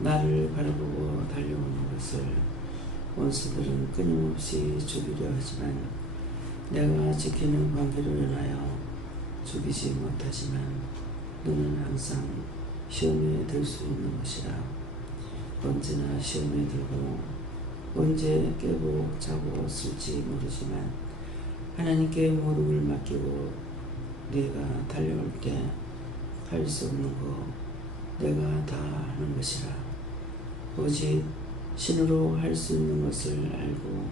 나를 바라보고 달려오는 것을 원수들은 끊임없이 죽이려 하지만 내가 지키는 관계로 인하여 죽이지 못하지만 너는 항상 시험에 들 수 있는 것이라. 언제나 시험에 들고 언제 깨고 자고 쓸지 모르지만 하나님께 모든 걸 맡기고 네가 달려올 때 할 수 없는 거 내가 다 하는 것이라. 오직 신으로 할 수 있는 것을 알고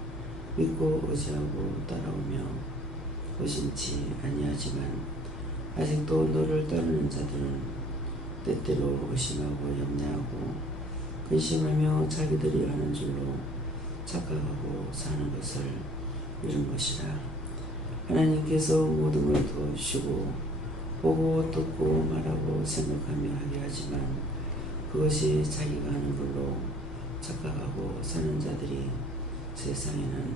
믿고 의지하고 따라오며 의심치 아니하지만 아직도 너를 따르는 자들은 때때로 의심하고 염려하고 근심하며 자기들이 하는 줄로 착각하고 사는 것을 이룬 것이라. 하나님께서 모든 걸 도와주시고 보고 듣고 말하고 생각하며 하게 하지만 그것이 자기가 하는 걸로 착각하고 사는 자들이 세상에는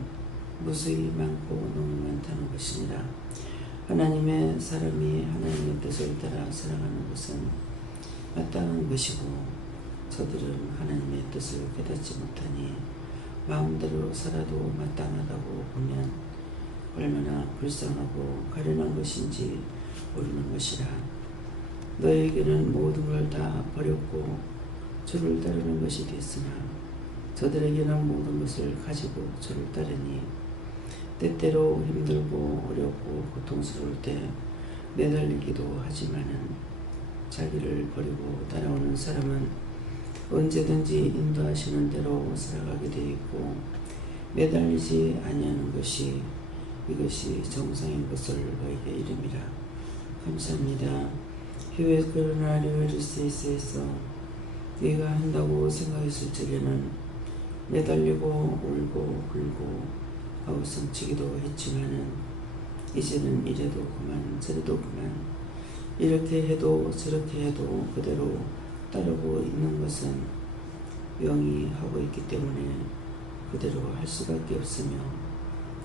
무수히 많고 너무 많다는 것이니라. 하나님의 사람이 하나님의 뜻을 따라 살아가는 것은 마땅한 것이고 저들은 하나님의 뜻을 깨닫지 못하니 마음대로 살아도 마땅하다고 보면 얼마나 불쌍하고 가련한 것인지 모르는 것이라. 너에게는 모든 걸 다 버렸고 주를 따르는 것이 됐으나 저들에게는 모든 것을 가지고 주를 따르니 때때로 힘들고 어렵고 고통스러울 때 매달리기도 하지만은 자기를 버리고 따라오는 사람은 언제든지 인도하시는 대로 살아가게 되어 있고 매달리지 아니하는 것이 이것이 정상인 것을 너에게 이름이라. 감사합니다. 그러나 르세이스에서 네가 한다고 생각했을 적에는 매달리고 울고 굴고 아우성치기도 했지만은 이제는 이래도 그만 저래도 그만 이렇게 해도 저렇게 해도 그대로 따르고 있는 것은 영이 하고 있기 때문에 그대로 할 수밖에 없으며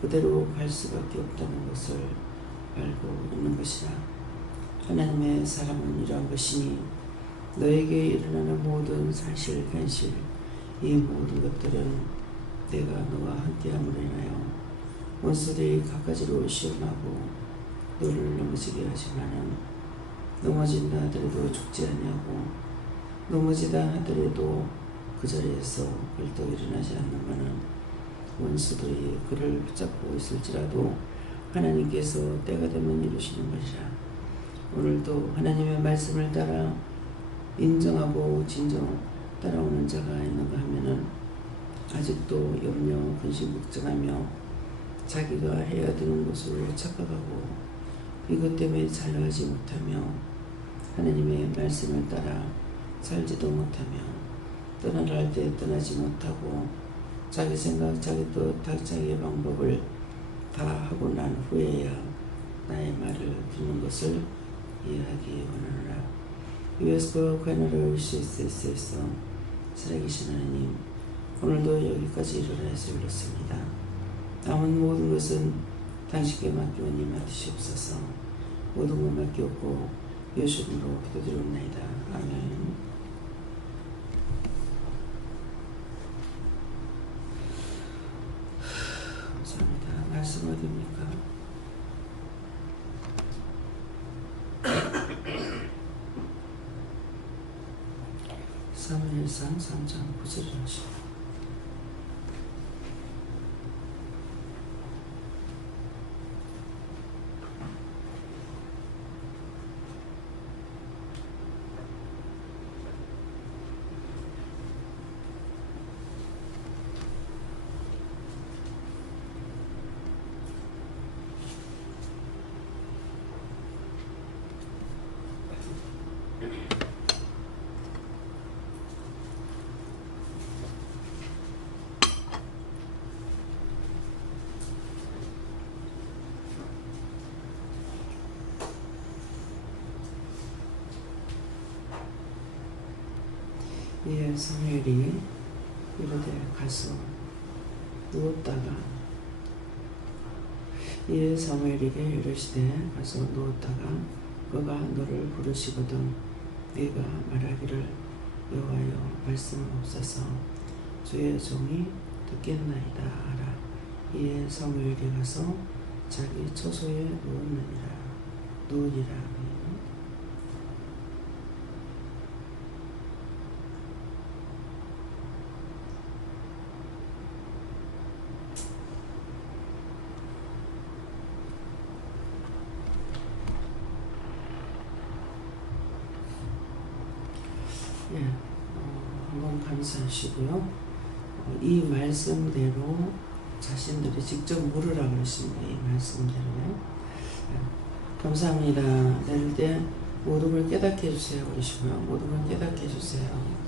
그대로 갈 수밖에 없다는 것을 알고 있는 것이라. 하나님의 사랑은 이러한 것이니 너에게 일어나는 모든 사실 현실 이 모든 것들은 내가 너와 함께함으로 인하여 원수들이 갖가지로 시험하고 너를 넘어지게 하지만은 넘어진다 하더라도 죽지 아니하고 넘어지다 하더라도 그 자리에서 벌떡 일어나지 않는 것은 원수들이 그를 붙잡고 있을지라도 하나님께서 때가 되면 이루시는 것이라. 오늘도 하나님의 말씀을 따라 인정하고 진정 따라오는 자가 있는가 하면은 아직도 염려 근심 걱정하며 자기가 해야 되는 것으로 착각하고 이것 때문에 잘나가지 못하며 하나님의 말씀을 따라 살지도 못하며 떠나라 할 때 떠나지 못하고 자기 생각, 자기 뜻, 자기의 방법을 다 하고 난 후에야 나의 말을 듣는 것을 이해하기 원하노라. USB와 카나라 UCS에서 살아계신 하나님, 오늘도 여기까지 이르라 해서 불렀습니다. 남은 모든 것은 당신께 맡기오니 맡으시옵소서. 모든 걸 맡기옵고 예수님으로 기도드리옵나이다. 아멘. 감사합니다. 말씀 어디입니까? 사무엘상 3장 9절을 하시오. 이에 사무엘이 이르되 가서 누웠다가 이에 사무엘에게 이르시되 가서 누웠다가 그가 너를 부르시거든 네가 말하기를 여호와여 말씀하옵소서. 주의 종이 듣겠나이다 하라. 이에 사무엘이 가서 자기 처소에 누우니라. 예, 한번 감사하시고요. 이 말씀대로 자신들이 직접 물으라 그러십니다. 이 말씀대로요. 예, 감사합니다. 내릴 때 모든 걸 깨닫게 해주세요. 그러시고요. 모든 걸 깨닫게 해주세요.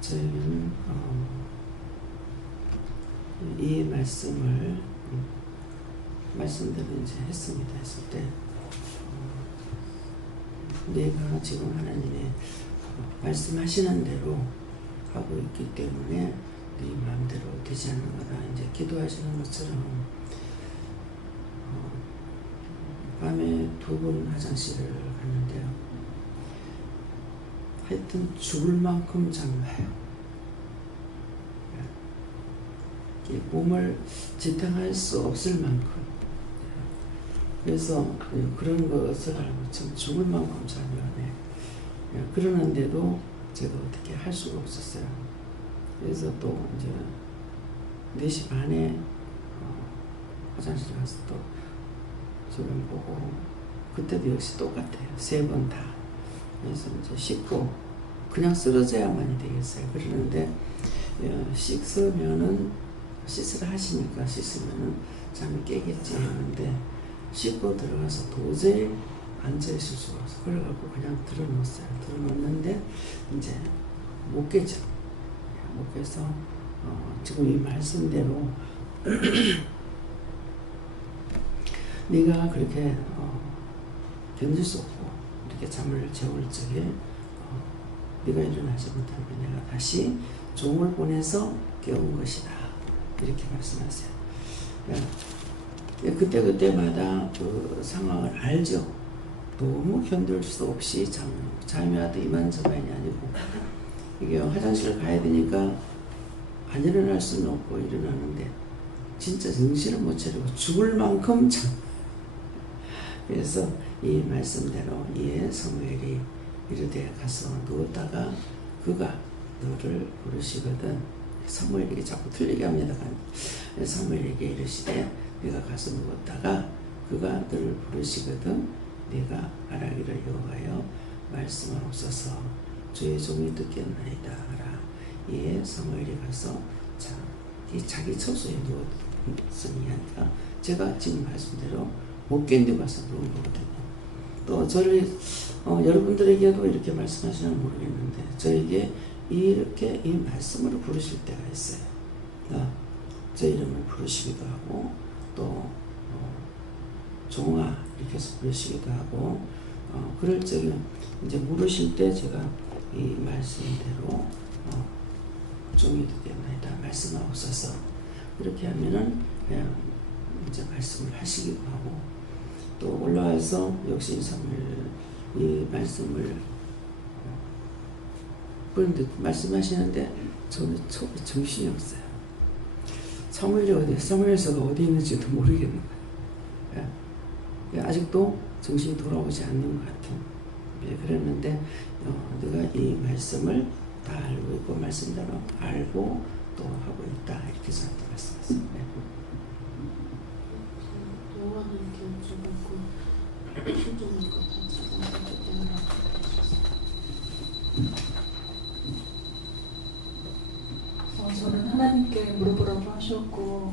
저희는 이 말씀대로 이제 했습니다. 했을 때 내가 지금 하나님의 말씀하시는 대로 하고 있기 때문에 네 마음대로 되지 않는 거다. 이제 기도하시는 것처럼 밤에 2번 화장실을 갔는데요. 하여튼 죽을 만큼 잠나요. 몸을 지탱할 수 없을 만큼. 그래서 그런 것을 알고 참 죽을 만큼 잠이 오네. 그러는데도 제가 어떻게 할 수가 없었어요. 그래서 또 이제 4시 반에 화장실 가서 또 주변 보고 그때도 역시 똑같아요. 3번 다. 그래서 이제 씻고 그냥 쓰러져야만이 되겠어요. 그러는데 씻으라 하시니까 씻으면은 잠이 깨겠지 했는데 씻고 들어가서 도저히 앉아있을 수가 없어. 그래갖고 그냥 들어놓았어요. 들어놓았는데 이제 못 깨죠. 못 깨서 지금 이 말씀대로 네가 그렇게 견딜 수 없고 이렇게 잠을 재울 적에 네가 일어나지 못하면 내가 다시 종을 보내서 깨운 것이다. 이렇게 말씀하세요. 그때마다 그 상황을 알죠. 너무 견딜 수 없이 잠이 와도 이만저만이 아니고 이게 화장실 가야 되니까 안 일어날 수는 없고 일어나는데 진짜 정신을 못 차리고 죽을 만큼 잠. 그래서 이 말씀대로 이에 사무엘이 이르되 가서 누웠다가 그가 너를 부르시거든. 사무엘에게 자꾸 틀리게 합니다. 사무엘에게 이르시되 네가 가서 누웠다가 그가 너를 부르시거든. 네가 말하기를 여호와여 말씀하옵소서. 주의 종이 듣겠나이다 하라. 이에 사무엘이 가서 자기 처소에 누웠으니 하니까 제가 지금 말씀대로 못 견디고 가서 누운 거거든요. 또 저를 여러분들에게도 이렇게 말씀하시나 모르겠는데 저에게 이렇게 이 말씀으로 부르실 때가 있어요. 제 이름을 부르시기도 하고 또 종아 이렇게 해서 부르시기도 하고 그럴 적에 이제 물으실 때 제가 이 말씀대로 종이 되겠나이다 말씀하옵소서 이렇게 하면은 이제 말씀을 하시기도 하고 또 올라와서 역시 이 말씀을 그런데 말씀하시는데 저는 정신이 없어요. 사무엘서가 어디 있는지도 모르겠는 거예요. 아직도 정신이 돌아오지 않는 것 같은. 그랬는데 내가 이 말씀을 다 알고 있고 말씀대로 알고 또 하고 있다 이렇게 저한테 말씀하셨어요. 영화는 이렇게 여쭤보고 신중한 것 저는 하나님께 물어보라고 하셨고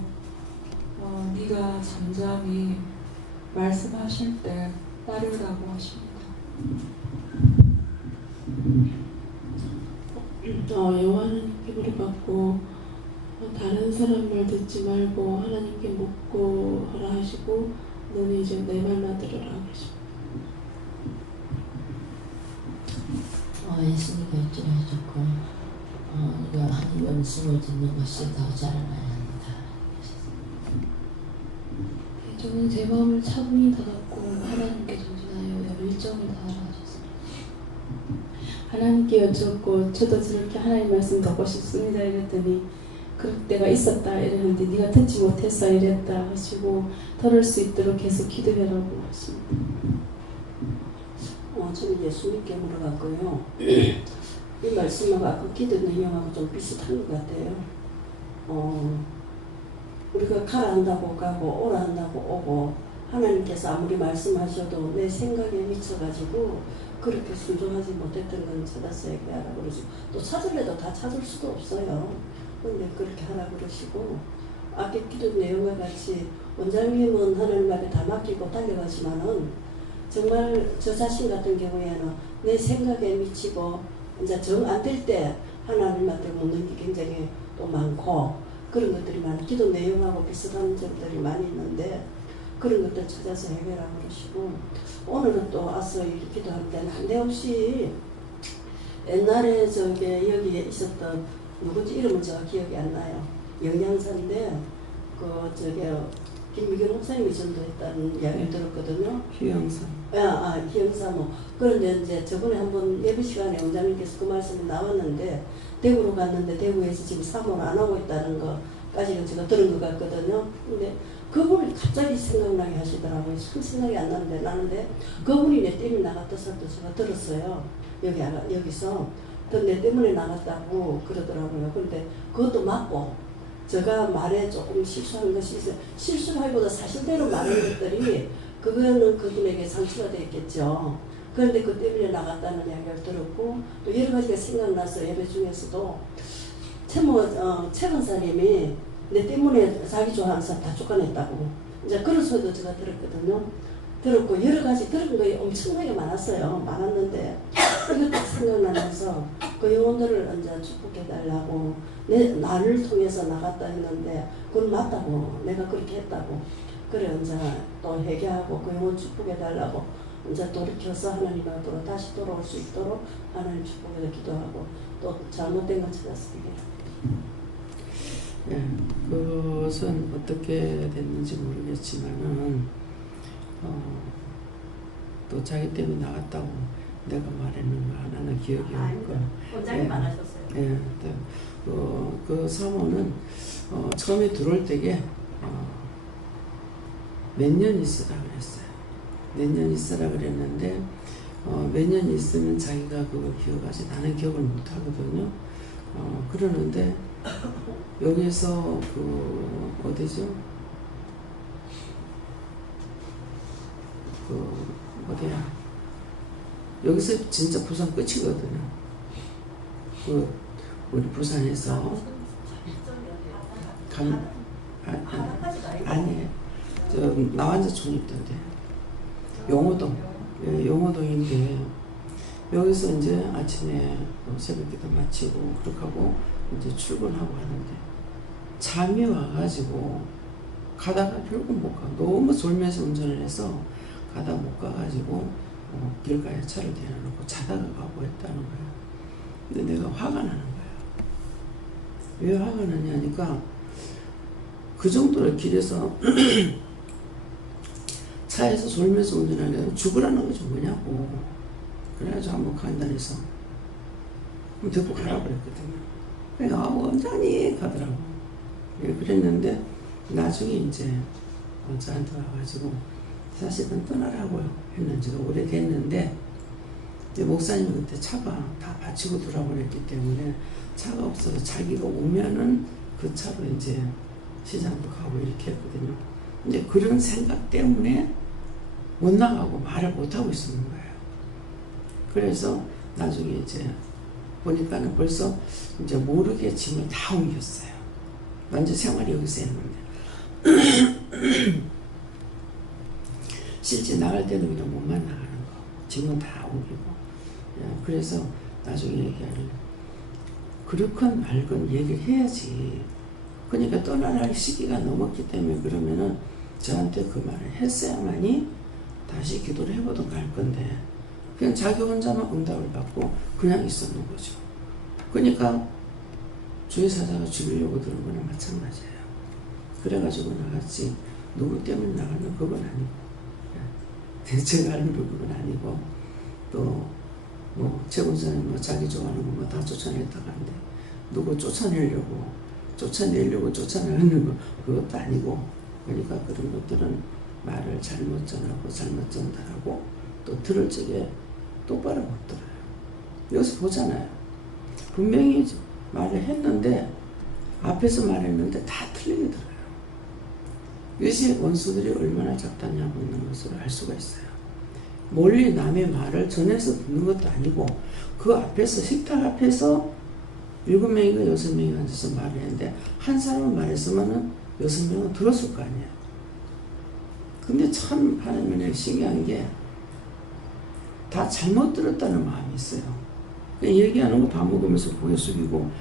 네가 잠잠히 말씀하실 때 따르라고 하십니다. 여호와는 기부를 받고 다른 사람 말 듣지 말고 하나님께 묻고 하라 하시고 너는 이제 내 말만 들으라 하십니다. 예수님께 여쭤보셨고 이거 하나님 말씀을 듣는 것이 더 자라나야 합니다. 저는 제 마음을 차분히 닫았고 하나님께 전진하여 일정을 다하라 하셨습니다. 하나님께 여쭙고 저도 저렇게 하나님 말씀 듣고 싶습니다 이랬더니 그럴 때가 있었다 이랬는데 네가 듣지 못했어 이랬다 하시고 들을 수 있도록 계속 기도해라고 하십니다. 저는 예수님께 물어봤고요. 이 말씀하고 아까 기도 내용하고 좀 비슷한 것 같아요. 우리가 가라 한다고 가고 오라 한다고 오고 하나님께서 아무리 말씀하셔도 내 생각에 미쳐가지고 그렇게 순종하지 못했던 건 찾아서 얘기하라 그러시고 또 찾으려도 다 찾을 수도 없어요. 근데 그렇게 하라 그러시고 아까 기도 내용과 같이 원장님은 하나님 앞에 다 맡기고 달려가지만은 정말 저 자신 같은 경우에는 내 생각에 미치고 이제 정 안 될 때 하나님한테 묻는 게 굉장히 또 많고 그런 것들이 많아 기도 내용하고 비슷한 점들이 많이 있는데 그런 것들 찾아서 해결하고 그러시고 오늘은 또 와서 이렇게 기도하는데 난데없이 옛날에 여기에 있었던 누구지 이름은 제가 기억이 안 나요. 영양사인데 김미경 목사님이 전도했다는 이야기를 들었거든요. 희영사. 희영사 뭐. 그런데 이제 저번에 한번 예배 시간에 원장님께서 그 말씀이 나왔는데 대구로 갔는데 대구에서 지금 사모를 안 하고 있다는 거까지는 제가 들은 것 같거든요. 근데 그분이 갑자기 생각나게 하시더라고요. 참 생각이 안 나는데 그분이 내 때문에 나갔다 살도 제가 들었어요. 여기서. 내 때문에 나갔다고 그러더라고요. 그런데 그것도 맞고 제가 말에 조금 실수한 것이 있어요. 실수를 하기보다 사실대로 말하는 것들이 그거는 그분에게 상처가 되었겠죠. 그런데 그 때문에 나갔다는 이야기를 들었고 또 여러 가지가 생각나서 예배 중에서도 최 권사님이 내 때문에 자기 좋아하는 사람 다 쫓아냈다고 이제 그런 소리도 제가 들었거든요. 들었고 여러 가지 들은 거 엄청나게 많았어요. 많았는데 이것도 생각나면서 그 영혼들을 이제 축복해달라고 나를 통해서 나갔다 했는데 그건 맞다고 내가 그렇게 했다고 그래 이제 또 회개하고 그 영혼 축복해달라고 이제 돌이켜서 하나님 앞으로 다시 돌아올 수 있도록 하나님 축복해서 기도하고 또 잘못된 건 찾았습니다. 그것은 어떻게 됐는지 모르겠지만은 또 자기 때문에 나갔다고 내가 말했는 거 하나는 기억이 없고 원장님 안 하셨어요. 그 사모는 처음에 들어올 때게 몇 년 있으라 그랬어요. 몇 년 있으라 그랬는데 몇 년 있으면 자기가 그걸 기억하지 나는 기억을 못 하거든요. 그러는데 여기서 어디죠? 어디야? 여기서 진짜 부산 끝이거든요. 우리 부산에서 아니 나와 이제 중립던데 용호동 용호동인데 여기서 이제 아침에 새벽기도 마치고 그렇게 하고 이제 출근하고 하는데 잠이 와가지고 가다가 결국 못 가. 너무 졸면서 운전을 해서 가다 못 가가지고 길가에 차를 대놓고 자다가 가고 했다는 거야. 근데 내가 화가 나는 거야. 왜 화가 나냐니까 그 정도로 길에서 차에서 졸면서 운전하려면 죽으라는 거죠. 뭐냐고. 그래가지고 한번 간단해서 데리고 가라고 그랬거든요. 그러니까 원장님 가더라고. 예, 그랬는데 나중에 이제 저한테 와가지고 사실은 떠나라고요 했는 지가 오래됐는데 목사님이 그때 차가 다 바치고 돌아보냈기 때문에 차가 없어서 자기가 오면은 그 차로 이제 시장도 가고 이렇게 했거든요. 근데 그런 생각 때문에 못 나가고 말을 못 하고 있었는 거예요. 그래서 나중에 이제 보니까는 벌써 이제 모르게 짐을 다 옮겼어요. 완전 생활이 여기서 했는데 실제 나갈 때는 그냥 몸만 나가는 거, 짐은 다 옮기고. 그래서 나중에 얘기하는 그렇건 말건 얘기를 해야지. 그러니까 떠나갈 시기가 넘었기 때문에 그러면은 저한테 그 말을 했어야만이 다시 기도를 해보던 갈 건데 그냥 자기 혼자만 응답을 받고 그냥 있었는 거죠. 그러니까 주의 사자가 죽이려고 들은 거나 마찬가지예요. 그래가지고 나갔지 누구 때문에 나가는 그건 아니고 제가 아는 그건 아니고 또 뭐 최군사는 뭐 자기 좋아하는 거 뭐 다 쫓아냈다가 하는데 누구 쫓아내려고 쫓아내는 거 그것도 아니고 그러니까 그런 것들은 말을 잘못 전하고 잘못 전달하고 또 들을 적에 똑바로 못 들어요. 여기서 보잖아요. 분명히 말을 했는데 앞에서 말했는데 다 틀리게 들어요. 이것이 원수들이 얼마나 작당하고 있는 것을 알 수가 있어요. 멀리 남의 말을 전해서 듣는 것도 아니고 그 앞에서 식탁 앞에서 7명이가 6명이 앉아서 말을 했는데 한 사람은 말했으면 6명은 들었을 거 아니에요. 근데 참 하나님의 신기한 게 다 잘못 들었다는 마음이 있어요. 얘기하는 거 밥 먹으면서 고개 숙이고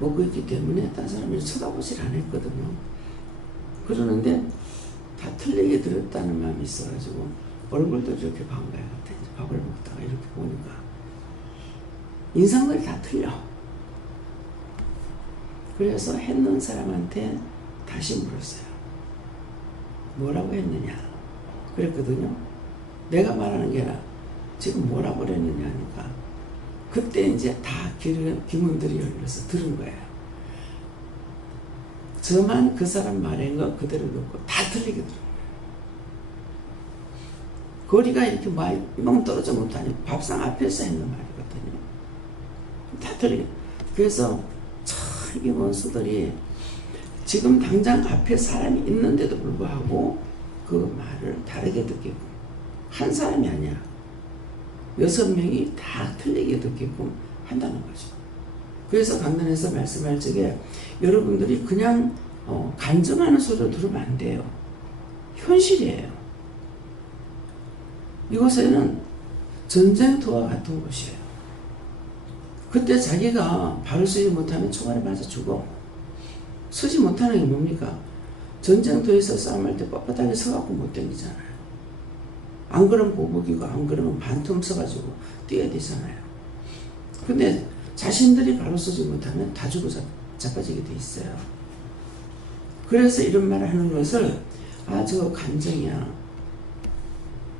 먹고 있기 때문에 딴 사람을 쳐다보질 않았거든요. 그러는데 다 틀리게 들었다는 마음이 있어가지고 얼굴도 이렇게 반가워 같아. 밥을 먹다가 이렇게 보니까 인상들이 다 틀려. 그래서 했는 사람한테 다시 물었어요. 뭐라고 했느냐 그랬거든요. 내가 말하는 게 아니라 지금 뭐라고 그랬느냐 하니까 그때 이제 다 귀문들이 열려서 들은 거예요. 저만 그 사람 말한 거 그대로 듣고 다 틀리게 들은 거예요. 거리가 이렇게 이만큼 떨어져 못도 아니고 밥상 앞에서 했는 말이거든요. 다 틀리게. 그래서 참 이 원수들이 지금 당장 앞에 사람이 있는데도 불구하고 그 말을 다르게 듣게끔 한 사람이 아니야 6명이 다 틀리게 듣게끔 한다는 거죠. 그래서 강단에서 말씀할 적에 여러분들이 그냥 간증하는 소리를 들으면 안 돼요. 현실이에요. 이곳에는 전쟁터와 같은 곳이에요. 그때 자기가 발을 쓰지 못하면 총알에 맞아 죽어. 서지 못하는 게 뭡니까? 전쟁터에서 싸움할 때 뻣뻣하게 서갖고 못 댕기잖아요. 안 그러면 보복이고 안 그러면 반틈 서가지고 뛰어야 되잖아요. 근데 자신들이 바로 서지 못하면 다 죽어 자빠지게 돼 있어요. 그래서 이런 말을 하는 것을 저거 간증이야.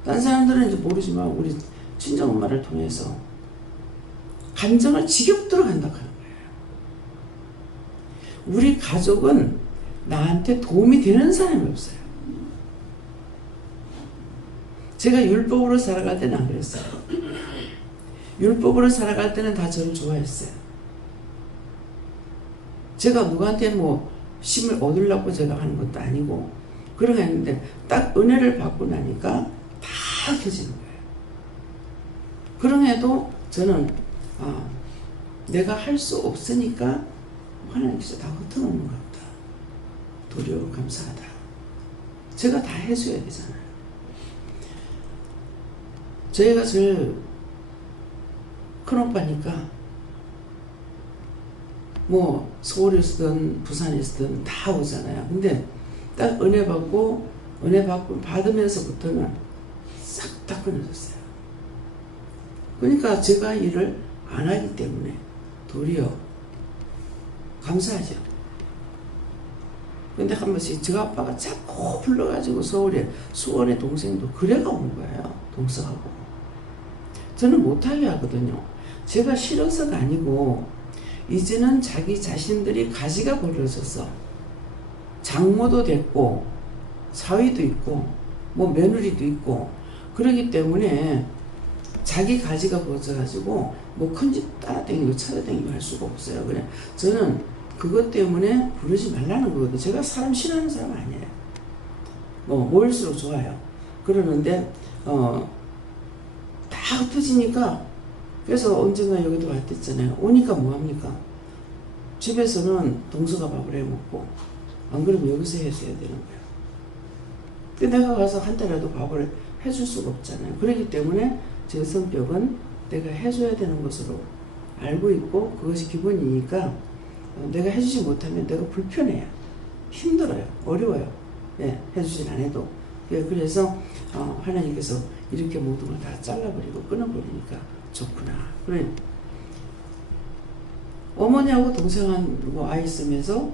딴 사람들은 이제 모르지만 우리 친정엄마를 통해서 간증을 지겹도록 한다고 하는 거예요. 우리 가족은 나한테 도움이 되는 사람이 없어요. 제가 율법으로 살아갈 때는 안 그랬어요. 율법으로 살아갈 때는 다 저를 좋아했어요. 제가 누구한테 뭐 힘을 얻으려고 제가 하는 것도 아니고 그런 거 했는데 딱 은혜를 받고 나니까 다 켜지는 거예요. 그럼에도 저는 내가 할 수 없으니까 하나님께서 다 흩어놓는 것 같다. 도리어 감사하다. 제가 다 해줘야 되잖아요. 저희가 제일 큰 오빠니까 뭐 서울에서든 부산에서든 다 오잖아요. 근데 딱 은혜 받으면서부터는 싹 다 끊어졌어요. 그러니까 제가 일을 안 하기 때문에 도리어 감사하죠. 근데 한 번씩 저 아빠가 자꾸 불러가지고 서울에 수원의 동생도 그래가 온 거예요. 동서하고. 저는 못하게 하거든요. 제가 싫어서가 아니고 이제는 자기 자신들이 가지가 벌어져서 장모도 됐고 사위도 있고 뭐 며느리도 있고 그러기 때문에 자기 가지가 벌어져가지고 뭐 큰 집 따라다니고 찾아다니고 할 수가 없어요. 그래 저는 그것 때문에 부르지 말라는 거거든요. 제가 사람 싫어하는 사람 아니에요. 뭐 모일수록 좋아요. 그러는데 다 흩어지니까 그래서 언젠가 여기도 왔댔잖아요. 오니까 뭐합니까? 집에서는 동서가 밥을 해먹고 안 그러면 여기서 해서 해야 되는 거예요. 근데 내가 가서 한 달이라도 밥을 해줄 수가 없잖아요. 그렇기 때문에 제 성격은 내가 해줘야 되는 것으로 알고 있고 그것이 기본이니까 내가 해주지 못하면 내가 불편해요. 힘들어요. 어려워요. 예, 해주진 않아도. 예, 그래서 하나님께서 이렇게 모든 걸 다 잘라버리고 끊어버리니까 좋구나. 그래. 어머니하고 동생하고 아이 있으면서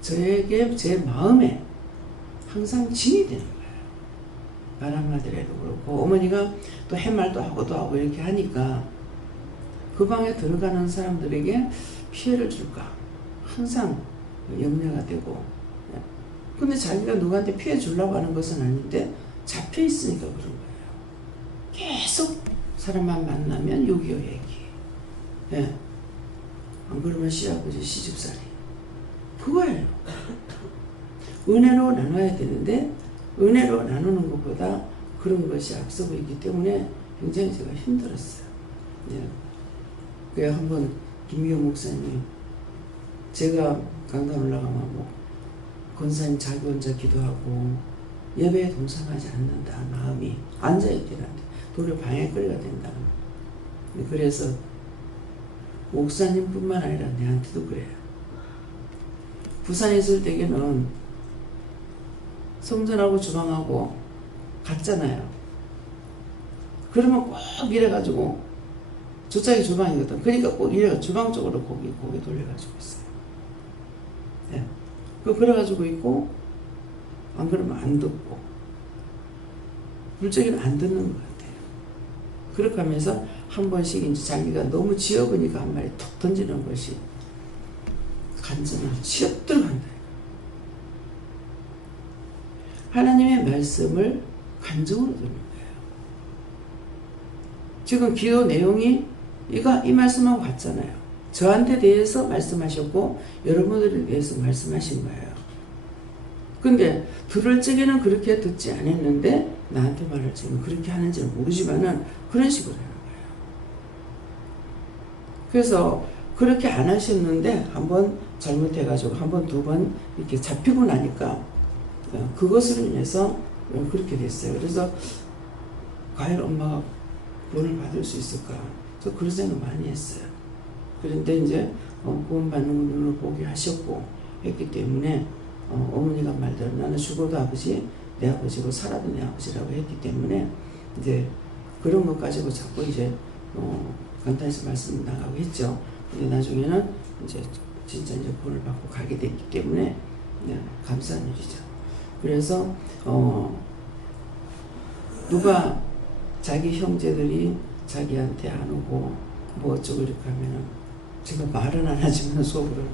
저에게 제 마음에 항상 짐이 되는 거예요. 말 한마디라도 그렇고 어머니가 또 해말도 하고 이렇게 하니까 그 방에 들어가는 사람들에게 피해를 줄까 항상 염려가 되고 근데 자기가 누구한테 피해 주려고 하는 것은 아닌데 잡혀 있으니까 그런 거예요. 계속 사람만 만나면 요기요 얘기. 예. 안 그러면 시아버지 시집살이. 그거예요. 은혜로 나눠야 되는데 은혜로 나누는 것보다 그런 것이 앞서고 있기 때문에 굉장히 제가 힘들었어요. 예. 그래 한번 김기호 목사님 제가 강단 올라가면 뭐 권사님 자기 혼자 기도하고 예배에 동참하지 않는다 마음이 앉아있긴 한데 도리어 방해거리가 된다. 그래서 목사님뿐만 아니라 내한테도 그래요. 부산에 있을 때에는 성전하고 주방하고 같잖아요. 그러면 꼭 이래가지고 저짝이 주방이거든. 그러니까 꼭 이래가 주방 쪽으로 고개 돌려가지고 있어요. 네. 그래가지고 있고 안 그러면 안 듣고 물적이는 안 듣는 것 같아요. 그렇게 하면서 한 번씩 이제 자기가 너무 지어보니까 한 마리 툭 던지는 것이 간절한 치업 들어간다. 하나님의 말씀을 간증으로 듣는 거예요. 지금 기도 내용이 이 말씀하고 같잖아요. 저한테 대해서 말씀하셨고 여러분들에 대해서 말씀하신 거예요. 근데 들을 적에는 그렇게 듣지 않았는데 나한테 말할 적에는 그렇게 하는지는 모르지만은 그런 식으로 하는 거예요. 그래서 그렇게 안 하셨는데 한번 잘못해가지고 한 번, 두 번 이렇게 잡히고 나니까 그것으로 인해서 그렇게 됐어요. 그래서 과연 엄마가 구원을 받을 수 있을까? 저 그런 생각 많이 했어요. 그런데 이제 구원받는 눈을 보게 하셨고 했기 때문에 어머니가 말대로 나는 죽어도 아버지, 내 아버지고 살아도 내 아버지라고 했기 때문에 이제 그런 것 가지고 자꾸 이제 간단해서 말씀 나가고 했죠. 근데 나중에는 이제 진짜 이제 구원을 받고 가게 됐기 때문에 감사한 일이죠. 그래서 누가 자기 형제들이 자기한테 안 오고 뭐 어쩌고 이렇게 하면은 제가 말은 안 하지만 속으로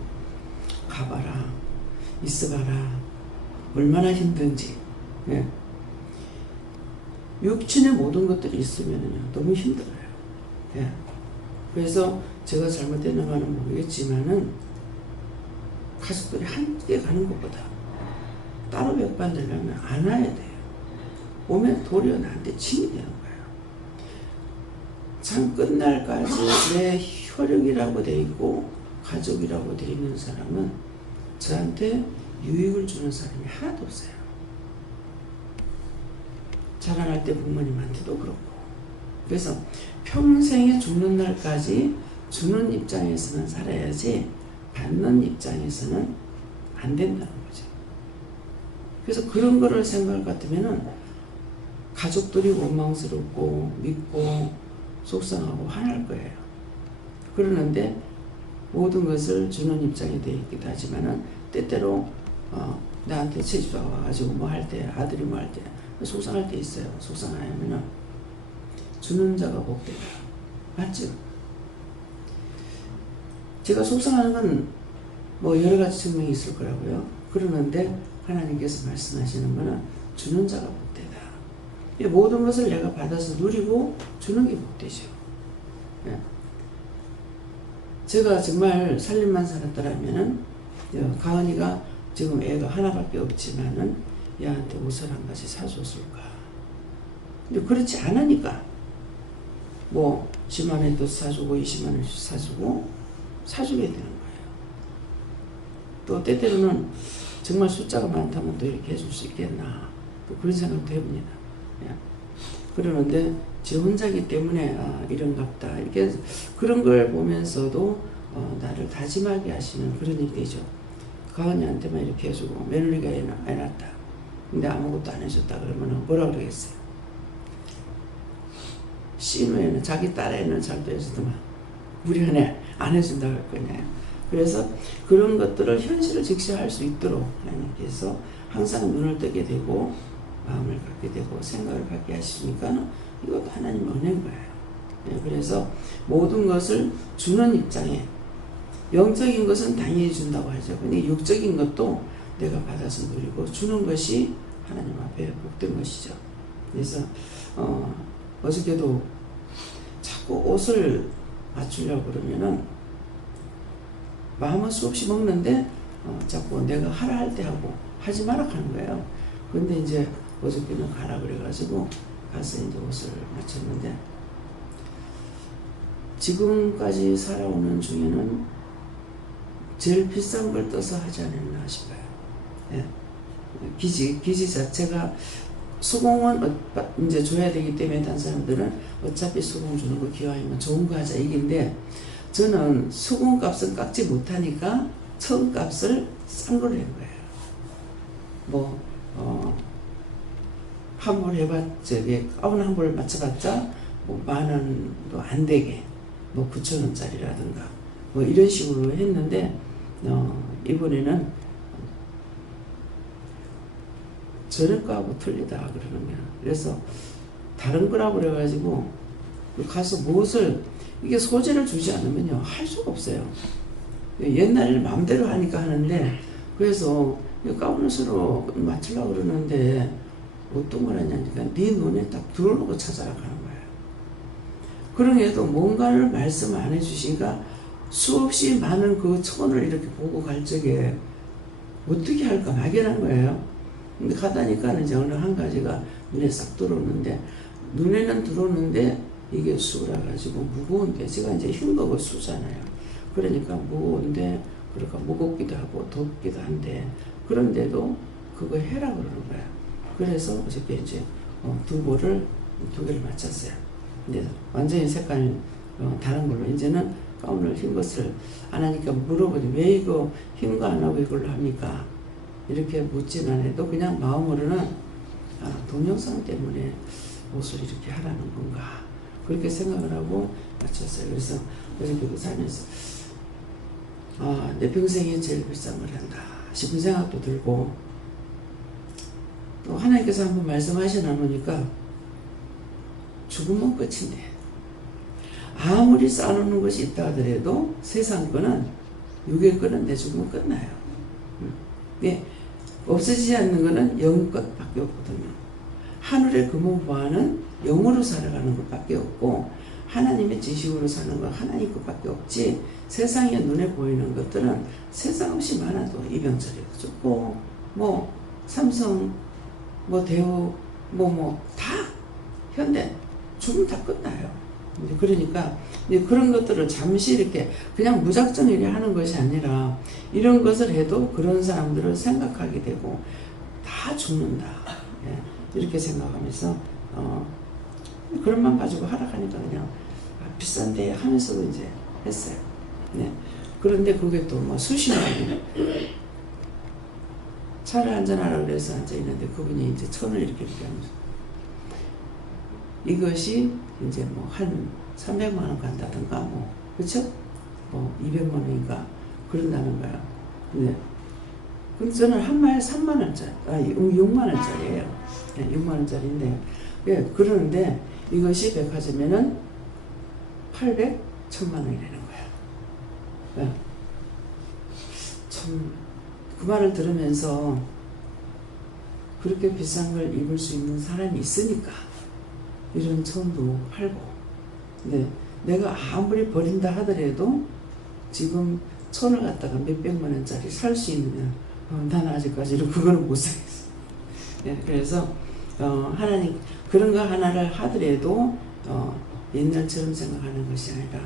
가봐라, 있어봐라, 얼마나 힘든지. 예. 육신의 모든 것들이 있으면은요 너무 힘들어요. 예. 그래서 제가 잘못됐는가는 모르겠지만은 가족들이 함께 가는 것보다 따로 백반되려면 안 와야 돼요. 오면 도리어 나한테 짐이 되는 거예요. 참 끝날까지 내 혈육이라고 돼 있고 가족이라고 돼 있는 사람은 저한테 유익을 주는 사람이 하나도 없어요. 자라날 때 부모님한테도 그렇고. 그래서 평생에 죽는 날까지 주는 입장에서는 살아야지 받는 입장에서는 안 된다는 거죠. 그래서 그런 거를 생각할 것 같으면은 가족들이 원망스럽고 믿고 속상하고 화날 거예요. 그러는데 모든 것을 주는 입장이 되어 있기도 하지만은 때때로 나한테 채주가 와가지고 뭐 할 때, 아들이 뭐 할 때 속상할 때 있어요. 속상하면은 주는 자가 복되다. 맞죠? 제가 속상하는 건 뭐 여러 가지 증명이 있을 거라고요. 그러는데 하나님께서 말씀하시는 거는 주는 자가 복되다. 이 모든 것을 내가 받아서 누리고 주는 게 복되죠. 예. 제가 정말 살림만 살았더라면은 가은이가 지금 애가 하나밖에 없지만은 얘한테 옷을 한 가지 사줬을까? 근데 그렇지 않으니까 뭐 10만 원도 사주고 20만 원씩 사주고 사주게 되는 거예요. 또 때때로는 정말 숫자가 많다면 또 이렇게 해줄 수 있겠나 또 그런 생각도 해봅니다. 예. 그러는데 제 혼자이기 때문에 이런갑다 이렇게 그런 걸 보면서도 나를 다짐하게 하시는 그런 일이 되죠. 가은이한테만 이렇게 해주고 며느리가 해놨다. 근데 아무것도 안 해줬다 그러면 뭐라 그러겠어요? 씨누에는 자기 딸애는 잘도 해주더만 우리 아내 안 해준다 할 거냐. 그래서 그런 것들을 현실을 직시할 수 있도록 하나님께서 항상 눈을 뜨게 되고 마음을 갖게 되고 생각을 갖게 하시니까 이것도 하나님 은혜인 거예요. 네, 그래서 모든 것을 주는 입장에 영적인 것은 당연히 준다고 하죠. 근데 육적인 것도 내가 받아서 누리고 주는 것이 하나님 앞에 복된 것이죠. 그래서 어저께도 자꾸 옷을 맞추려고 그러면은 마음은 수없이 먹는데 자꾸 내가 하라 할 때 하고 하지 마라 하는 거예요. 근데 이제 어저께는 가라 그래가지고 가서 이제 옷을 맞췄는데 지금까지 살아오는 중에는 제일 비싼 걸 떠서 하지 않았나 싶어요. 예. 기지 자체가 수공은 이제 줘야 되기 때문에 다른 사람들은 어차피 수공 주는 거 기왕이면 좋은 거 하자 이긴데 저는 수공 값은 깎지 못하니까 처음 값을 싼 걸 한 거예요. 뭐 한 벌 가운 한 벌 맞춰봤자 뭐 10,000원도 안 되게 뭐 9,000원짜리라든가 뭐 이런 식으로 했는데 이번에는 저런 거하고 틀리다 그러는 거야. 그래서 다른 거라고 그래가지고 가서 무엇을 이게 소재를 주지 않으면요 할 수가 없어요. 옛날에는 마음대로 하니까 하는데 그래서 가운을 서로 맞추려고 그러는데 어떤 걸 하냐니까 네 눈에 딱 들어오는 거 찾아라 하는 거예요. 그러게도 뭔가를 말씀 안 해주시니까 수없이 많은 그 천을 이렇게 보고 갈 적에 어떻게 할까 막연한 거예요. 근데 가다니까 이제 어느 한 가지가 눈에 싹 들어오는데 눈에는 들어오는데 이게 수라 가지고 무거운데 제가 이제 흰 거고 수잖아요. 그러니까 무거운데 그러니까 무겁기도 하고 덥기도 한데 그런데도 그거 해라 그러는 거야. 그래서 어저께 이제 두 개를 맞췄어요. 근데 완전히 색깔이 다른 걸로 이제는 가운을 흰 것을 안 하니까 물어보지 왜 이거 흰 거 안 하고 이걸로 합니까? 이렇게 묻진 않아도 그냥 마음으로는 동영상 때문에 옷을 이렇게 하라는 건가 그렇게 생각을 하고 맞췄어요. 그래서 어저께도 살면서 내 평생에 제일 비싼 걸 한다 싶은 생각도 들고 또 하나님께서 한번 말씀하시나 보니까 죽으면 끝인데 아무리 쌓아놓는 것이 있다 하더라도 세상 거는 육의 거는 내 죽으면 끝나요. 네, 없어지지 않는 거는 영 것밖에 없거든요. 하늘의 금은보화는 영으로 살아가는 것밖에 없고 하나님의 지식으로 사는 건 하나님 것밖에 없지 세상의 눈에 보이는 것들은 세상 없이 많아도 이병철이도 죽고 뭐 삼성 뭐 대우 다 현대 죽으면 다 끝나요. 그러니까 그런 것들을 잠시 이렇게 그냥 무작정 이렇게 하는 것이 아니라 이런 것을 해도 그런 사람들을 생각하게 되고 다 죽는다. 예, 이렇게 생각하면서 그런 만 가지고 하락하니까 그냥 비싼데 하면서도 이제 했어요. 네. 그런데 그게 또 뭐 수십 년이 차를 한잔하라 그래서 앉아있는데 그분이 이제 천을 이렇게 하면서 이것이 이제 뭐 한 300만 원 간다든가 뭐 그쵸? 뭐 200만 원인가 그런다는 거야. 근데 저는 한 마에 3만 원짜리, 6만 원짜리예요. 네, 6만 원짜리인데, 예, 그러는데 이것이 백화점에는 800, 1000만 원이라는 거야. 예. 참, 그 말을 들으면서 그렇게 비싼 걸 입을 수 있는 사람이 있으니까 이런 천도 팔고, 근데 내가 아무리 버린다 하더라도 지금 천을 갖다가 몇백만 원짜리 살 수 있느냐, 나는 아직까지는 그거는 못 사겠어. 네, 그래서 하나님 그런 거 하나를 하더라도 옛날처럼 생각하는 것이 아니라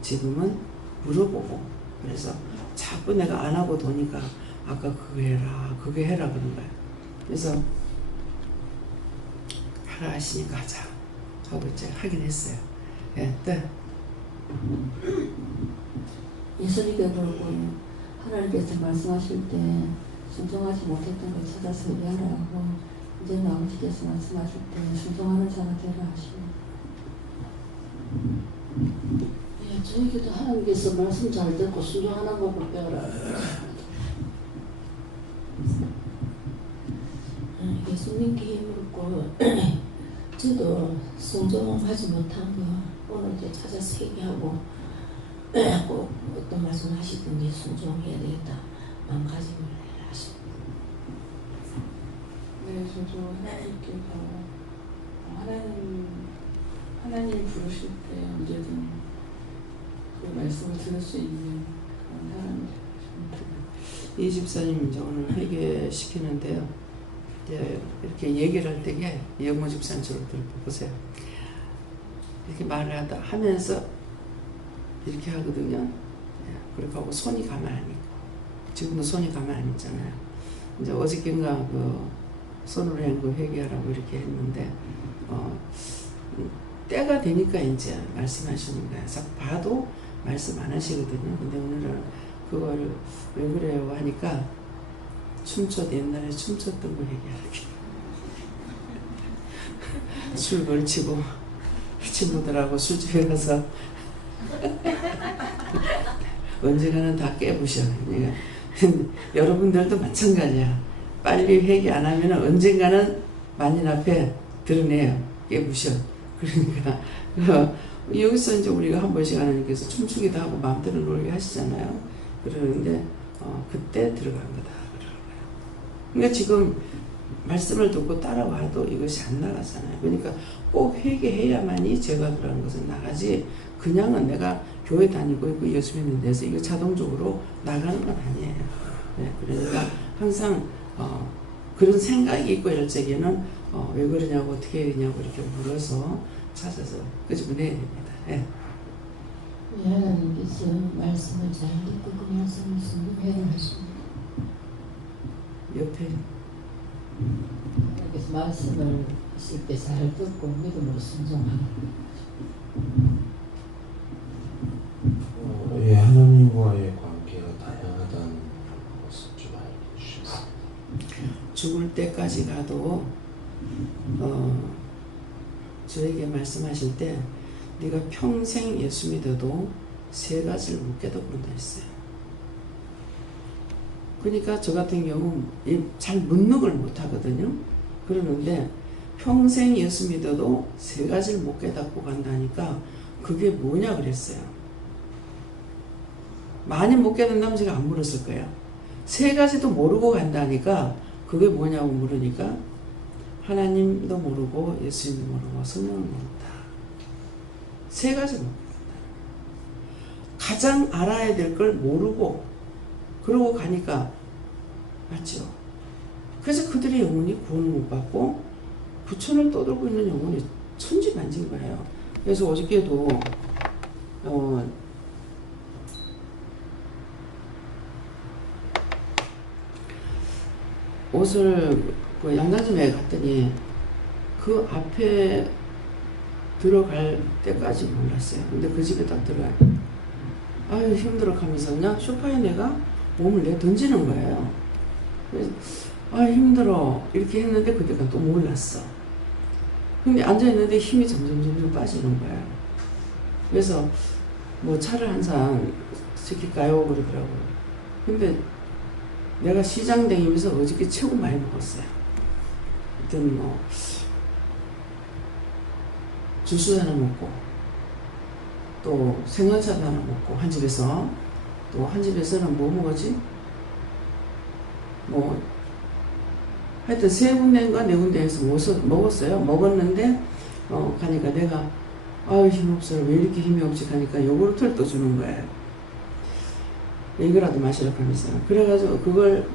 지금은 물어보고, 그래서 자꾸 내가 안 하고 도니까 아까 그거 해라 그거 해라 그런 거야. 그래서 하라 하시니까 하자 하고 이제 하긴 했어요. 예, 네. 예수님께 그러고 하나님께서 말씀하실 때 순종하지 못했던 걸 찾아서 회개하라고, 이제는 아버지께서 말씀하실 때 순종하는 자가 되라 하시고. 예, 저에게도 하나님께서 말씀 잘 듣고 순종하는 법을 배우라. 예수님께 힘을고 저도 순종하지 못한 거 오늘 이제 찾아서 회개하고 꼭 어떤 말씀 하시든지 순종해야 되겠다 마음가짐을 하시고. 네, 저도 하나님께서 하나님 부르실 때 언제든 그 말씀을 들을 수 있는 그런 사람이 되고 싶습니다. 이 집사님 이제 오늘 회개시키는데요. 이제 이렇게 얘기를 할 때에 영모 집사님처럼 들어보세요. 이렇게 말을 하면서 이렇게 하거든요. 그렇게 하고 손이 가만 안 있고, 지금도 손이 가만 안 있잖아요. 이제 어저께인가 그 손으로 한 거 회개하라고 이렇게 했는데 때가 되니까 이제 말씀하시는 거야. 그래서 봐도 말씀 안 하시거든요. 근데 오늘은 그거를 왜 그래요 하니까 옛날에 춤췄던 거 얘기하기. 술 걸치고 친구들하고 술집에 가서 언젠가는 다 깨부셔. 그러니까 여러분들도 마찬가지야. 빨리 회개 안 하면 언젠가는 만인 앞에 드러내요. 깨부셔. 그러니까 여기서 이제 우리가 한 번씩 하나님께서 춤추기도 하고 마음대로 놀게 하시잖아요. 그러는데 그때 들어간 거다. 그러니까 지금 말씀을 듣고 따라와도 이것이 안 나가잖아요. 그러니까 꼭 회개해야만이 죄가 들어가는 것은 나가지, 그냥은 내가 교회 다니고 있고 예수 믿는 데서 이거 자동적으로 나가는 건 아니에요. 네, 그러니까 항상 그런 생각이 있고 이럴 적에는 왜 그러냐고 어떻게 해야 되냐고 이렇게 물어서 찾아서 끄집어내야 됩니다. 네. 하나님께서 말씀을 잘 듣고 그 말씀을 순종해야 하십니다. 옆에 하나님께서 말씀을 하실 때 잘 듣고 믿음으로 순종하는 예, 하나님과의 관계가 다양하다는 것을 좀 알려주셨습니다. 죽을 때까지 가도 저에게 말씀하실 때 네가 평생 예수 믿어도 세 가지를 못 깨닫는다 했어요. 그러니까 저 같은 경우 잘 묵묵을 못 하거든요. 그러는데 평생 예수 믿어도 세 가지를 못 깨닫고 간다니까 그게 뭐냐 그랬어요. 많이 못 깨닫는다면 제가 안 물었을 거예요. 세 가지도 모르고 간다니까 그게 뭐냐고 물으니까 하나님도 모르고 예수님도 모르고 성령을 모른다. 세 가지 못 깨닫는다. 가장 알아야 될 걸 모르고 그러고 가니까 맞죠. 그래서 그들의 영혼이 구원을 못 받고 부천을 떠들고 있는 영혼이 천지만진 거예요. 그래서 어저께도 옷을 그 양장점에 갔더니 그 앞에 들어갈 때까지 몰랐어요. 근데 그 집에 딱 들어가요. 아유 힘들어 하면서 그냥 소파에 내가 몸을 내 던지는 거예요. 그래서 아 힘들어 이렇게 했는데 그때가 또 몰랐어. 근데 앉아있는데 힘이 점점 빠지는 거예요. 그래서 뭐 차를 한잔 시킬까요? 그러더라고요. 근데 내가 시장 다니면서 어저께 최고 많이 먹었어요. 하여튼 뭐 주스 하나 먹고 또 생강차도 하나 먹고 한 집에서 또 한 집에서는 뭐 먹었지? 뭐 하여튼 세 군데인가 네 군데에서 먹었어요. 먹었는데 가니까 내가 아유 힘없어요. 왜 이렇게 힘이 없지? 하니까 요구르트를 또 주는 거예요. 이거라도 마시라고 하면서. 그래가지고 그걸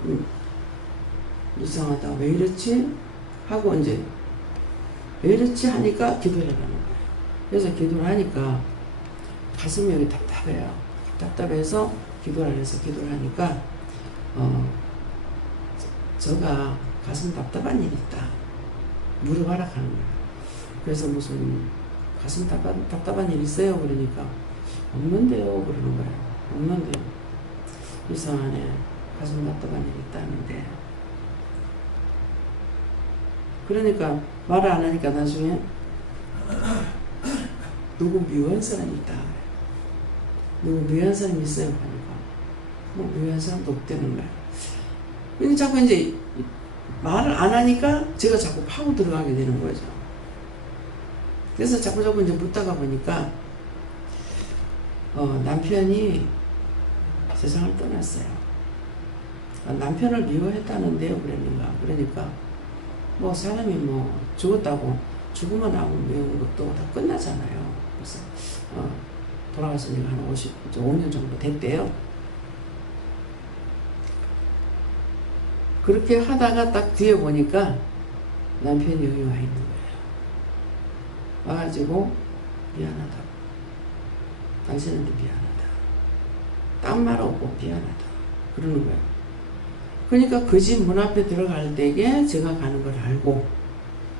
이상하다. 왜 이렇지? 하고 이제 왜 이렇지? 하니까 기도를 하는 거예요. 그래서 기도를 하니까 가슴이 여기 답답해요. 답답해서 기도를 해서 기도를 하니까 저가 가슴 답답한 일이 있다. 물어봐라 하는 거예요. 그래서 무슨 가슴 답답한 일 있어요? 그러니까 없는데요. 그러는 거예요. 없는데요. 이상하네. 가슴 답답한 일이 있다는데. 그러니까 말을 안 하니까 나중에 누구 묘한 사람이 있다. 누구 묘한 사람이 있어요? 하니까 뭐 묘한 사람도 없다는 거야. 근데 자꾸 이제 말을 안 하니까 제가 자꾸 파고 들어가게 되는 거죠. 그래서 자꾸 이제 묻다가 보니까 남편이 세상을 떠났어요. 남편을 미워했다는데요. 그러니까 뭐 사람이 뭐 죽었다고 죽으면 아무 미운 것도 다 끝나잖아요. 그래서 돌아가서 내가 한 5년 정도 됐대요. 그렇게 하다가 딱 뒤에 보니까 남편이 여기 와 있는 거예요. 와가지고 미안하다. 당신한테 미안하다. 딴 말 없고 미안하다. 그러는 거예요. 그러니까 그 집 문 앞에 들어갈 때에 제가 가는 걸 알고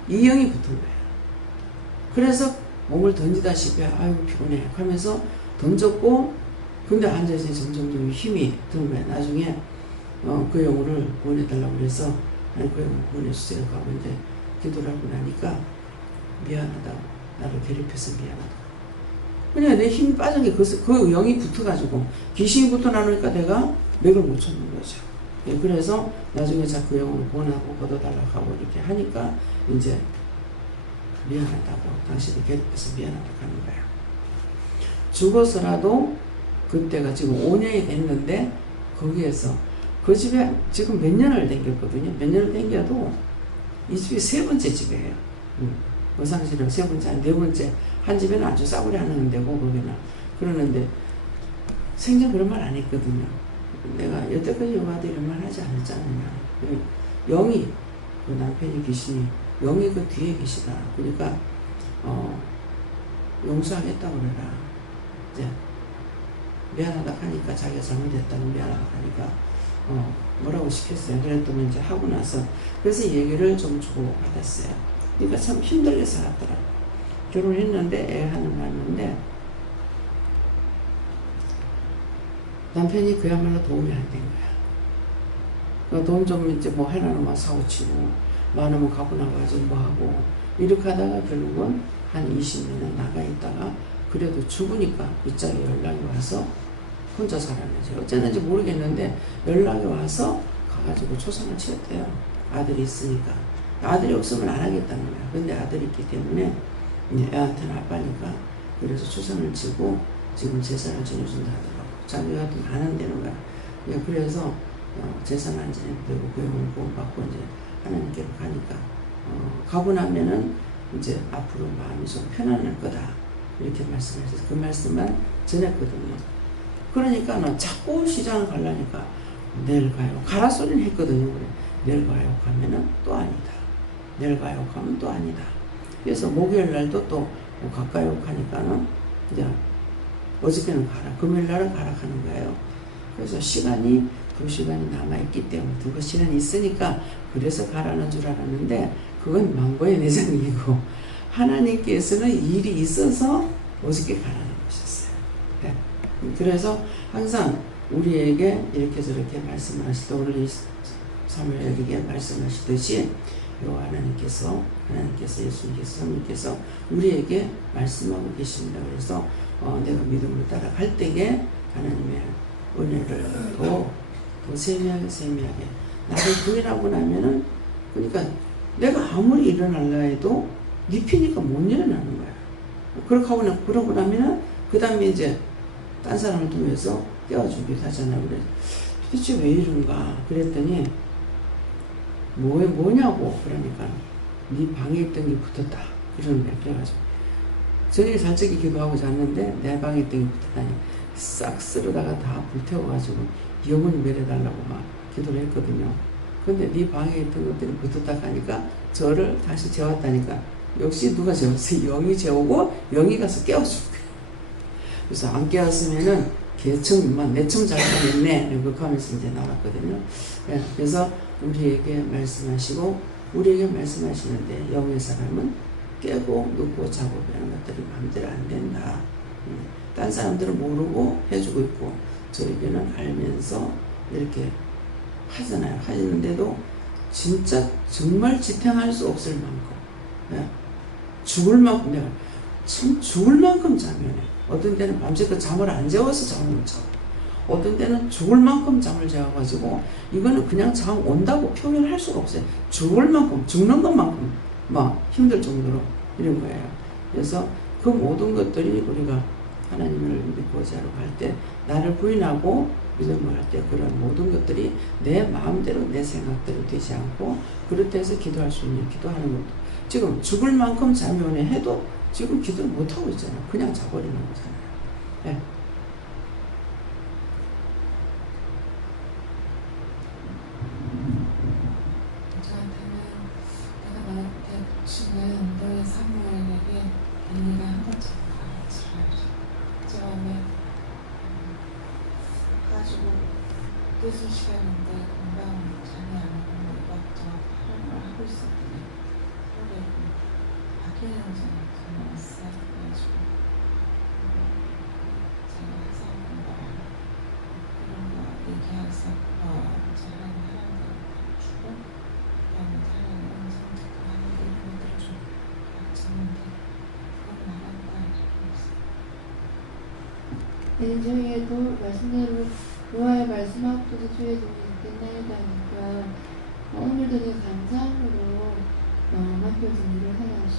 이형이 붙은 거예요. 그래서 몸을 던지다시피 아이고 피곤해 하면서 던졌고 근데 앉아서 점점 힘이 드는 거예요. 나중에 그 영혼을 보내달라고 그래서 아니 그 영혼 보내주세요 하고 이제 기도를 하고 나니까 미안하다고 나를 괴롭혀서 미안하다고 그냥 내 힘이 빠진 게 그 영이 붙어가지고 귀신이 붙어나니까 내가 맥을 못 쳤는 거죠. 예, 그래서 나중에 자꾸 영혼을 보내고 걷어달라고 하고 이렇게 하니까 이제 미안하다고 당신이 괴롭혀서 미안하다고 하는 거예요. 죽어서라도 그때가 지금 5년이 됐는데 거기에서 그 집에 지금 몇 년을 댕겼거든요. 몇 년을 댕겨도 이 집이 세 번째 집이에요. 어상실은 세 번째, 네 번째. 한 집에는 아주 싸구려 하는 데고 거기는. 그러는데 생전 그런 말 안 했거든요. 내가 여태까지 와도 이런 말 하지 않았잖아요. 영이 그 남편이 귀신이 영이 그 뒤에 계시다. 그러니까 용서하겠다고 그래라. 이제 미안하다 하니까 자기가 잘못했다고 미안하다 하니까 뭐라고 시켰어요. 그랬더니 이제 하고 나서 그래서 얘기를 좀 주고 받았어요. 그러니까 참 힘들게 살았더라고요. 결혼했는데 애 하나 낳았는데 남편이 그야말로 도움이 안 된 거야. 그러니까 돈 좀 이제 뭐 하나는 막 사고치고 많으면 갖고 나가지고 뭐 하고 이렇게 하다가 결국은 한 20년 나가 있다가 그래도 죽으니까 윗장에 연락이 와서 혼자 살았는지 어쩌는지 모르겠는데 연락이 와서 가가지고 초상을 치렀대요. 아들이 있으니까. 아들이 없으면 안 하겠다는 거야. 근데 아들이 있기 때문에 이제 애한테는 아빠니까 그래서 초상을 치고 지금 제사를 지내준다 하더라고. 자기가 좀 안 한다는 거야. 그래서 제사는 안 지내도 되고 고용을 구원받고 이제 하나님께로 가니까 가고 나면은 이제 앞으로 마음이 좀 편안할 거다. 이렇게 말씀하셔서 그 말씀만 전했거든요. 그러니까 는 자꾸 시장을 가려니까 내일 가요. 가라 소리는 했거든요. 그래. 내일 가요 하면은 또 아니다. 내일 가요 하면 또 아니다. 그래서 목요일 날도 또 가까요 하니까는 이제 어저께는 가라. 금요일 날은 가라 하는 거예요. 그래서 시간이 2시간이 남아있기 때문에 2시간이 있으니까 그래서 가라는 줄 알았는데 그건 망고의 내장이고 하나님께서는 일이 있어서 어저께 가라는 것이었어요. 네. 그래서 항상 우리에게 이렇게 저렇게 말씀을 하실 때 오늘 이 사무엘에게 말씀하시듯이 요 하나님께서 예수님께서 성령께서 우리에게 말씀하고 계십니다. 그래서 내가 믿음으로 따라갈 때에 하나님의 은혜를 더 세미하게 나를 부인하고 나면은 그러니까 내가 아무리 일어날라 해도 눕히니까 못 일어나는 거야. 그러고 나면은 그 다음에 이제 딴 사람을 통해서 깨워주기도 하잖아요. 그래서 도대체 왜 이런가 그랬더니 뭐냐고 그러니까 네 방에 있던 게 붙었다 그러는 거야. 그래가지고 저녁에 살짝이 기도하고 잤는데 내 방에 있던 게 붙었다니 싹 쓸어다가 다 불태워가지고 영혼이 매려달라고 막 기도를 했거든요. 근데 네 방에 있던 것들이 붙었다 하니까 저를 다시 재웠다니까 역시 누가 재웠어요? 영이 재우고 영이 가서 깨워준 거예요. 그래서 안 깨웠으면은 개청만 내청 잘못했네 그렇게 하면서 이제 나왔거든요. 그래서 우리에게 말씀하시고 우리에게 말씀하시는데 영의 사람은 깨고 눕고 자고 그런 것들이 마음대로 안 된다. 딴 사람들은 모르고 해주고 있고 저에게는 알면서 이렇게 하잖아요. 하시는데도 진짜 정말 지탱할 수 없을 만큼 죽을 만큼 내가 참 죽을 만큼 잠이 오네. 어떤 때는 밤새도 잠을 안 재워서 잠을 못 자고 어떤 때는 죽을 만큼 잠을 재워가지고 이거는 그냥 잠 온다고 표현할 수가 없어요. 죽을 만큼 죽는 것만큼 막 힘들 정도로 이런 거예요. 그래서 그 모든 것들이 우리가 하나님을 믿고 자로 갈 때 나를 부인하고 믿음을 할 때 그런 모든 것들이 내 마음대로 내 생각대로 되지 않고 그렇다 해서 기도할 수 있는 기도하는 것도 지금 죽을 만큼 잠이 오네 해도 지금 기도를 못하고 있잖아요. 그냥 자버리는 거잖아요. 네. 저한테는 내가 나한테 주는 너의 사무엘에게 언니가 한 것처럼 잘 처음에 가지고 늦은 시간인데 금방 잠이 안 오고 이것저것 하는 걸 하고 있었더니 그러게 바뀌는 전에 왔어요. 그래가지고 제가 사는 거 그런 거 얘기해서 잘하는 사람들 주고 그다음에 잘하는 음성 듣고 하는 이런 것들을 좀 듣는데 그건 나간다 이렇게 했어요. 저희에도 말씀대로 노아의 말씀하고도 주의 종이 끝나니까 오늘도 되게 감사함으로 남겨진 일을 하나씩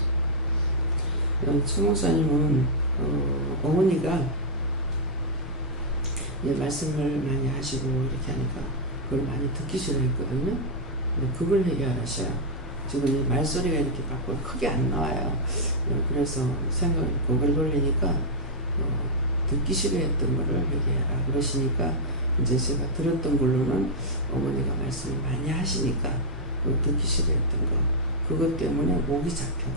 최 목사님은 어머니가 말씀을 많이 하시고 이렇게 하니까 그걸 많이 듣기 싫어했거든요. 근데 그걸 해결하셔요. 지금 이 말소리가 이렇게 밖으로 크게 안 나와요. 그래서 그걸 돌리니까 듣기 싫어했던 거를 회개해라 그러시니까 이제 제가 들었던 걸로는 어머니가 말씀을 많이 하시니까 듣기 싫어했던 거 그것 때문에 목이 잡힌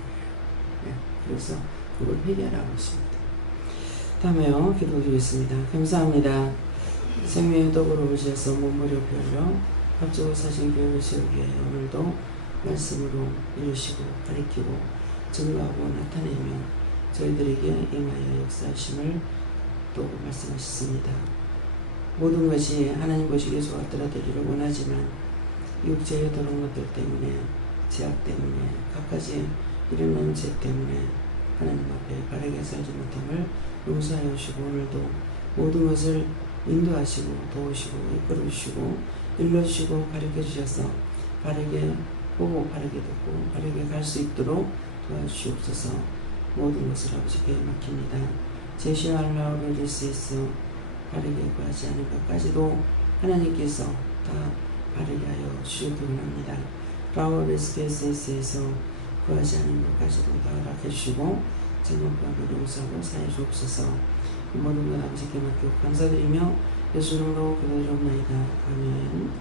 거예요. 그래서 그걸 회개하라고 하십니다. 다음에요. 기도드리겠습니다. 감사합니다. 생명의 떡으로 오셔서 몸무려 별로 합주고 사신 교회를 세우기 위해 오늘도 말씀으로 이루시고 가리키고 증거하고 나타내며 저희들에게 임하여 역사하심을 또 말씀하셨습니다. 모든 것이 하나님 보시기에 좋았더라 되기를 원하지만 육체의 더러운 것들 때문에 제약 때문에 갖가지 일어나는 죄 때문에 하나님 앞에 바르게 살지 못함을 용서하여 주시고 오늘도 모든 것을 인도하시고 도우시고 이끌어 주시고 일러주시고 가르쳐 주셔서 바르게 보고 바르게 듣고 바르게 갈 수 있도록 도와주시옵소서. 모든 것을 아버지께 맡깁니다. 제시와 알라우를 일수있어 바르게 구하지 않은 것까지도 하나님께서 다 바르게 하여 주시기 원합니다. 라우베스케스에서 구하지 않은 것까지도 다 허락해 주시고 잘못하고 용서하고 사해 주옵소서. 모든 것 아버지께 맡기고 감사드리며 예수 이름으로 기도드리옵나이다. 아멘.